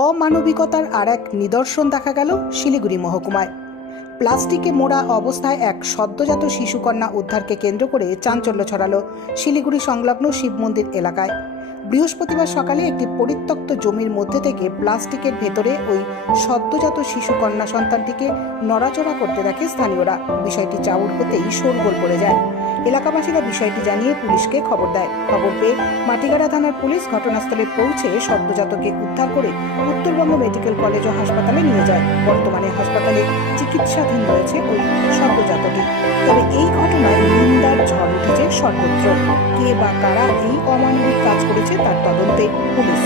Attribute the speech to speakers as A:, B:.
A: অমানবিকতার আর এক নিদর্শন দেখা গেল শিলিগুড়ি মহকুমায়। প্লাস্টিকে মোড়া অবস্থায় এক সদ্যজাত শিশুকন্যা উদ্ধারকে কেন্দ্র করে চাঞ্চল্য ছড়ালো শিলিগুড়ি সংলগ্ন শিব মন্দির এলাকায়। বৃহস্পতিবার সকালে একটি পরিত্যক্ত জমির মধ্যে থেকে প্লাস্টিকের ভেতরে ওই সদ্যজাত শিশু কন্যা সন্তানটিকে নড়াচড়া করতে দেখে স্থানীয়রা। বিষয়টি চাউর হতেই শোরগোল পড়ে যায়। এলাকাবাসীরা বিষয়টি জানিয়ে পুলিশকে খবর দেয়। খবর পেয়ে মাটিগাড়া থানার পুলিশ ঘটনাস্থলে পৌঁছে সদ্যজাতকে উদ্ধার করে উত্তরবঙ্গ মেডিকেল কলেজ ও হাসপাতালে নিয়ে যায়। বর্তমানে হাসপাতালে চিকিৎসাধীন রয়েছে ওই সদ্যজাতটি। তবে এই ঘটনায় নিন্দার ঝড় উঠেছে সর্বত্র। কে বা কারা এই অমানবিক কাজ করেছে তার তদন্তে পুলিশ